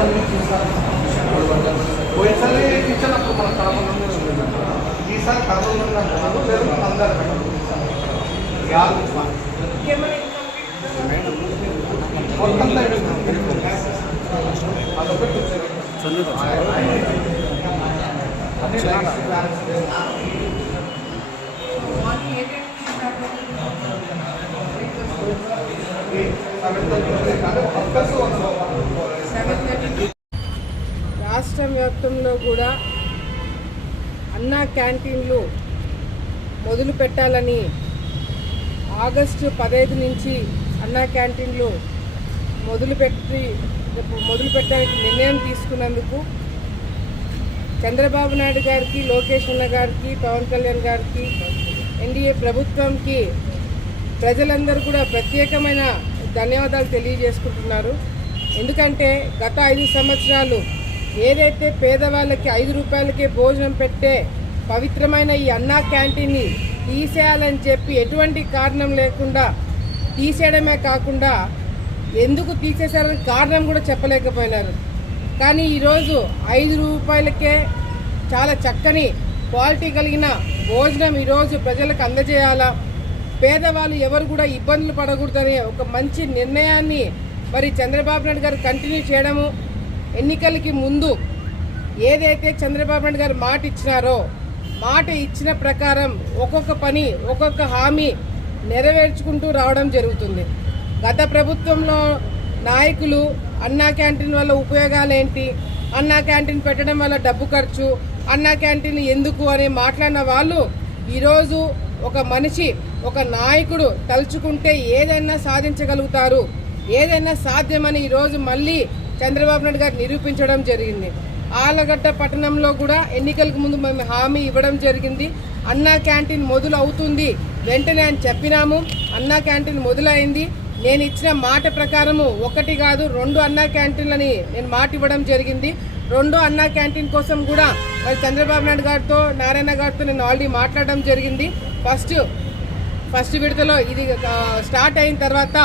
ఇవన్నీ చూస్తారు పోయినసారి ఇచ్చినప్పుడు మన కడపలోనే ఉంది ఈసారి కడపలోనే అంటున్నారు లేదు మన అందరు యాభై మొత్తం అదొకటి అన్ని లైట్స్ ఫ్యాన్స్ రాష్ట్ర వ్యాప్తంలో కూడా అన్నా క్యాంటీన్లు మొదలు పెట్టాలని ఆగస్టు పదహైదు నుంచి అన్నా క్యాంటీన్లు మొదలుపెట్టి మొదలు పెట్టడానికి నిర్ణయం తీసుకున్నందుకు చంద్రబాబు నాయుడు గారికి లోకేష్ అన్న గారికి పవన్ కళ్యాణ్ గారికి ఎన్డీఏ ప్రభుత్వంకి ప్రజలందరూ కూడా ప్రత్యేకమైన ధన్యవాదాలు తెలియజేసుకుంటున్నారు. ఎందుకంటే గత ఐదు సంవత్సరాలు ఏదైతే పేదవాళ్ళకి ఐదు రూపాయలకే భోజనం పెట్టే పవిత్రమైన ఈ అన్నా క్యాంటీన్ని తీసేయాలని చెప్పి ఎటువంటి కారణం లేకుండా తీసేయడమే కాకుండా ఎందుకు తీసేశారని కారణం కూడా చెప్పలేకపోయినారు. కానీ ఈరోజు ఐదు రూపాయలకే చాలా చక్కని క్వాలిటీ కలిగిన భోజనం ఈరోజు ప్రజలకు అందజేయాలా? పేదవాళ్ళు ఎవరు కూడా ఇబ్బందులు పడకూడదనే ఒక మంచి నిర్ణయాన్ని మరి చంద్రబాబు నాయుడు గారు కంటిన్యూ చేయడము ఎన్నికలకి ముందు ఏదైతే చంద్రబాబు నాయుడు గారు మాట ఇచ్చినారో మాట ఇచ్చిన ప్రకారం ఒక్కొక్క పని ఒక్కొక్క హామీ నెరవేర్చుకుంటూ రావడం జరుగుతుంది. గత ప్రభుత్వంలో నాయకులు అన్నా క్యాంటీన్ వల్ల ఉపయోగాలు ఏంటి అన్నా క్యాంటీన్ పెట్టడం వల్ల డబ్బు ఖర్చు అన్నా క్యాంటీన్ ఎందుకు అని మాట్లాడిన వాళ్ళు ఈరోజు ఒక మనిషి ఒక నాయకుడు తలుచుకుంటే ఏదైనా సాధించగలుగుతారు. ఏదైనా సాధ్యమని ఈరోజు మళ్ళీ చంద్రబాబు నాయుడు గారు నిరూపించడం జరిగింది. ఆలగడ్డ పట్టణంలో కూడా ఎన్నికలకు ముందు మేము హామీ ఇవ్వడం జరిగింది. అన్నా క్యాంటీన్ మొదలు అవుతుంది. వెంటనే అని చెప్పినాము. అన్నా క్యాంటీన్ మొదలైంది. నేను ఇచ్చిన మాట ప్రకారము ఒకటి కాదు రెండు అన్నా క్యాంటీన్లని నేను మాట ఇవ్వడం జరిగింది. రెండు అన్నా క్యాంటీన్ కోసం కూడా మరి చంద్రబాబు నాయుడు గారితో నారాయణ గారితో నేను ఆల్రెడీ మాట్లాడడం జరిగింది. ఫస్ట్ ఫస్ట్ విడతలో ఇది స్టార్ట్ అయిన తర్వాత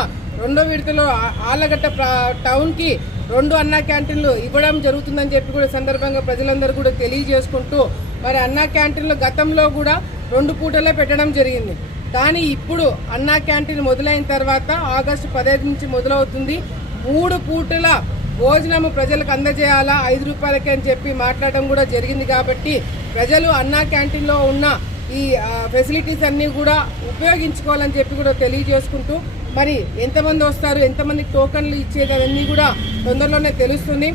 రెండో విడతలో ఆ- టౌన్కి రెండు అన్నా క్యాంటీన్లు ఇవ్వడం జరుగుతుందని చెప్పి కూడా సందర్భంగా ప్రజలందరూ కూడా తెలియజేసుకుంటూ మరి అన్నా క్యాంటీన్లు గతంలో కూడా రెండు పూటలే పెట్టడం జరిగింది. కానీ ఇప్పుడు అన్నా క్యాంటీన్ మొదలైన తర్వాత ఆగస్టు పదహైదు నుంచి మొదలవుతుంది. మూడు పూటల భోజనము ప్రజలకు అందజేయాలా? ఐదు రూపాయలకి అని చెప్పి మాట్లాడడం కూడా జరిగింది కాబట్టి ప్రజలు అన్నా క్యాంటీన్లో ఉన్న ఈ ఫెసిలిటీస్ అన్నీ కూడా ఉపయోగించుకోవాలని చెప్పి కూడా తెలియజేసుకుంటూ మరి ఎంతమంది వస్తారు ఎంతమంది టోకన్లు ఇచ్చేది అవన్నీ కూడా తొందరలోనే తెలుస్తుంది.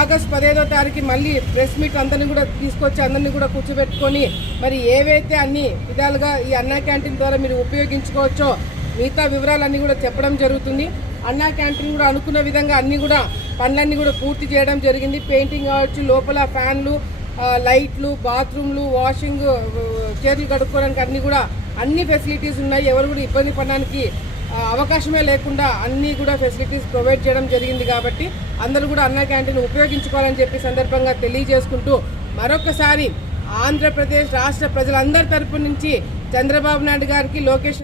ఆగస్ట్ పదిహేదో తారీఖు మళ్ళీ ప్రెస్ మీట్ అందరిని కూడా తీసుకొచ్చి అందరినీ కూడా కూర్చోబెట్టుకొని మరి ఏవైతే అన్ని విధాలుగా ఈ అన్నా క్యాంటీన్ ద్వారా మీరు ఉపయోగించుకోవచ్చో మిగతా వివరాలన్నీ కూడా చెప్పడం జరుగుతుంది. అన్నా క్యాంటీన్ కూడా అనుకున్న విధంగా అన్నీ కూడా పనులన్నీ కూడా పూర్తి చేయడం జరిగింది. పెయింటింగ్ కావచ్చు లోపల ఫ్యాన్లు లైట్లు బాత్రూమ్లు వాషింగ్ చేతులు కడుక్కోవడానికి అన్నీ కూడా అన్ని ఫెసిలిటీస్ ఉన్నాయి. ఎవరు కూడా ఇబ్బంది పడడానికి అవకాశమే లేకుండా అన్నీ కూడా ఫెసిలిటీస్ ప్రొవైడ్ చేయడం జరిగింది కాబట్టి అందరూ కూడా అన్న క్యాంటీన్ ఉపయోగించుకోవాలని చెప్పి సందర్భంగా తెలియజేసుకుంటూ మరొకసారి ఆంధ్రప్రదేశ్ రాష్ట్ర ప్రజలందరి తరపు నుంచి చంద్రబాబు నాయుడు గారికి లోకేష్